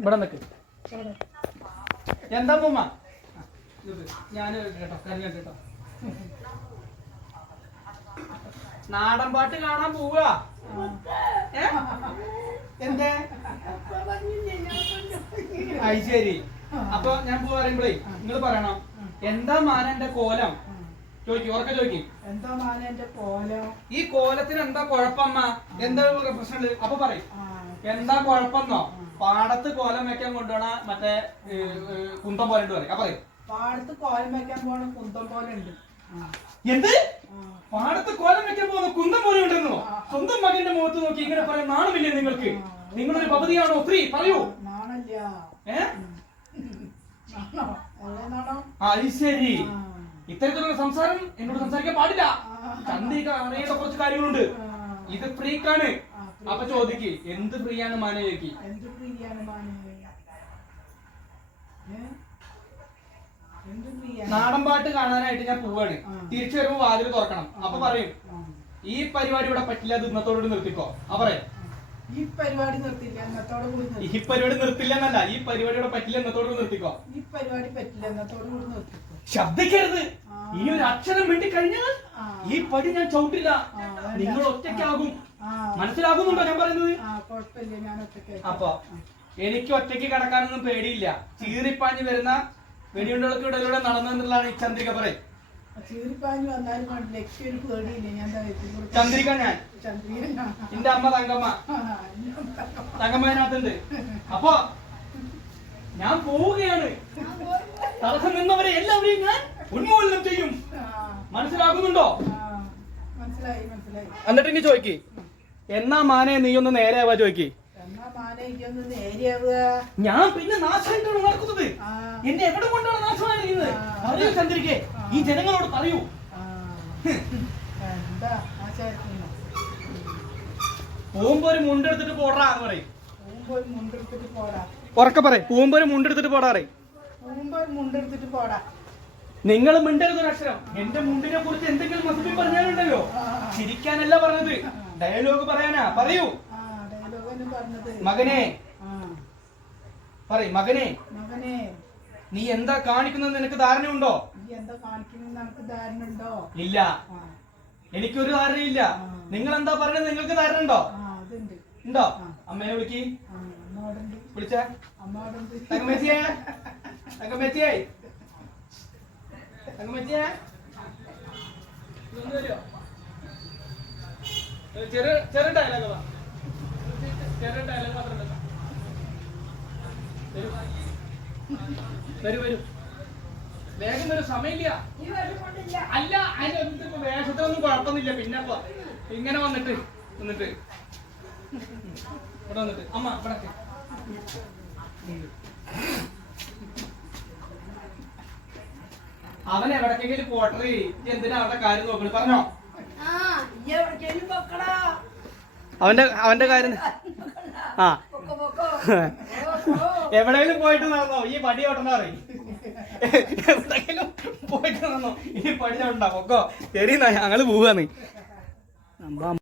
ഇവിടെ നിൽക്ക് എന്താ മുമ്മ ഞാൻ കേട്ടോ കരഞ്ഞ കേട്ടോ. നാടൻ പാട്ട് കാണാൻ പോവുക? എന്തേ? അത് ശരി. അപ്പൊ ഞാൻ പോ പറയുമ്പോഴേ നിങ്ങൾ പറയണം. എന്താ മാനന്റെ കോലം? ചോദിക്കും ഉറക്കെ ചോദിക്കും. എന്താ മാനന്റെ കോലം? ഈ കോലത്തിന് എന്താ കുഴപ്പമ്മ? എന്താ പ്രശ്നമുണ്ട് അപ്പൊ പറയും. എന്താ കുഴപ്പമെന്നോ? പാടത്ത് കോലം വെക്കാൻ കൊണ്ടുപോണ മറ്റേ കുന്തം പോലെ ഉണ്ട് പറയും. അപ്പൊ പാടത്ത് കോലം വെക്കാൻ പോണ കുന്തം പോലെ ഉണ്ട്. എന്ത്. പാടത്ത് കോലം വെക്കാൻ പോകുന്ന കുന്തം പോലെ ഉണ്ടെന്നോ? സ്വന്തം മകന്റെ മുഖത്ത് നോക്കി ഇങ്ങനെ പറയാൻ നാണമില്ലേ നിങ്ങൾക്ക്? നിങ്ങളൊരു പദ്ധതിയാണോ? സ്ത്രീ പറയൂ. അത് ശരി. ഇത്തരത്തിലുള്ള സംസാരം എന്നോട് സംസാരിക്കാൻ പാടില്ല. ചന്ദ്രിക അറിയേണ്ട കുറച്ച് കാര്യങ്ങളുണ്ട്. ഇത് ഫ്രീക്കാണ്. അപ്പൊ ചോദിക്ക് എന്ത് ഫ്രീയാണ് മാന ചോദിക്ക് എന്ത് പ്രിയാണ് മാന പ്രിയാണ്? നാടൻ പാട്ട് കാണാനായിട്ട് ഞാൻ പോവാണ്. തിരിച്ചു വരുമ്പോ വാതിൽ തുറക്കണം. അപ്പൊ പറയും. ഈ പരിപാടി ഇവിടെ പറ്റില്ല അത് നിർത്തിക്കോ. ആ പറയാം. ഈ പരിപാടി നിർത്തില്ല എന്നത്തോട് കൂടി ഈ പരിപാടി നിർത്തില്ല എന്നല്ല ഈ പരിപാടി ഇവിടെ പറ്റില്ല എന്നത്തോട് നിർത്തിക്കോ. ഈ പരിപാടി പറ്റില്ല എന്നത്തോട് കൂടി നിർത്തിക്കോ. ശബ്ദിക്കരുത്. ഈ ഒരു അക്ഷരം വേണ്ടി കഴിഞ്ഞാൽ ഈ പടി ഞാൻ ചവിട്ടില്ല. നിങ്ങൾ ഒറ്റയ്ക്കാകും മനസ്സിലാകുന്നുണ്ടോ ഞാൻ പറയുന്നത്? ആ കുഴപ്പമില്ല ഞാൻ ഒറ്റയ്ക്ക് അപ്പൊ എനിക്ക് ഒറ്റയ്ക്ക് കിടക്കാനൊന്നും പേടിയില്ല. ചീറിപ്പാഞ്ഞ് വരുന്ന വെടിയുണ്ടകൾക്ക് ഇടയിലൂടെ നടന്നെന്നുള്ളതാണ് ഈ ചന്ദ്രിക പറയും. ചന്ദ്രിക ഞാൻ. എന്റെ അമ്മ തങ്കമ്മ. തങ്കമ്മ. അതിനകത്തുണ്ട്. അപ്പൊ ഞാൻ പോവുകയാണ്. തടസ്സം നിന്നവരെ എല്ലാവരെയും ഞാൻ ഉന്മൂലനം ചെയ്യും. മനസ്സിലാകുന്നുണ്ടോ? എന്നിട്ട് ഇനി ചോദിക്ക് എന്നാ മാനെ നീ ഒന്ന് നേരെ ആവാ ചോദിക്ക് ഞാൻ പിന്നെ നാശമായിട്ടാണ് നടക്കുന്നത്. എന്നെ എവിടെ കൊണ്ടാണ് നാശമായിരിക്കുന്നത് ആ. പറയൂ ഈ ജനങ്ങളോട് പറയൂ. പോകുമ്പോ ഒരു മുണ്ടെടുത്തിട്ട് പോടാ എന്ന് പറയും. ഉറക്കെ പറയും. പോകുമ്പോ ഒരു മുണ്ടെടുത്തിട്ട് പോടാ പറയും. പോകുമ്പോ ഒരു മുണ്ടെടുത്തിട്ട് പോടാ. നിങ്ങൾ മിണ്ടരുത് ഒരക്ഷരം അക്ഷരം. എന്റെ മുണ്ടിനെ കുറിച്ച് എന്തെങ്കിലും മസുബി പറഞ്ഞാലുണ്ടല്ലോ. ചിരിക്കാനല്ല പറഞ്ഞത്. ഡയലോഗ് പറയാനാ. പറയൂ. മകനെ. പറയ് മകനെ. മകനെ. നീ എന്താ കാണിക്കുന്നത് നിനക്ക് ധാരണയുണ്ടോ? നീ എന്താ കാണിക്കുന്നത് നിനക്ക് ധാരണയുണ്ടോ? ഇല്ല. എനിക്കൊരു ധാരണയില്ല. നിങ്ങൾ എന്താ പറഞ്ഞത് നിങ്ങൾക്ക് ധാരണ ഉണ്ടോ? ഉണ്ടോ. അമ്മേനെ വിളിക്ക്. വിളിച്ചേ. അമ്മോടുണ്ട് തങ്കമ്മേച്ചിയെ. ചെറു ചെറു ഡയലോഗ് ചെറു ഡയലോഗ് മാത്രം മതി. വരൂ. വരൂ വേഗം ഒരു സമയമില്ല. അല്ല അതിന്റെ വേഷത്തിനൊന്നും കുഴപ്പമൊന്നുമില്ല. പിന്നെപ്പ ഇങ്ങനെ വന്നിട്ട് വന്നിട്ട്. ഇവിടെ വന്നിട്ട്. അമ്മ ഇവിടെ നിക്ക്. അവൻ എവിടക്കെങ്കിലും പോട്ടറി എന്തിനാ അവരുടെ കാര്യം നോക്കണത് പറഞ്ഞോ? അവന്റെ അവന്റെ കാര്യം ആ. പൊക്കോ പൊക്കോ. എവിടെയെങ്കിലും പോയിട്ട് നടന്നോ? ഈ പടി ഓട്ടണറി എവിടെയെങ്കിലും പോയിട്ട് നടന്നോ? ഈ പടി ഉണ്ടാവും ഒക്കെ ശരി ഞങ്ങൾ പോവാന്ന്.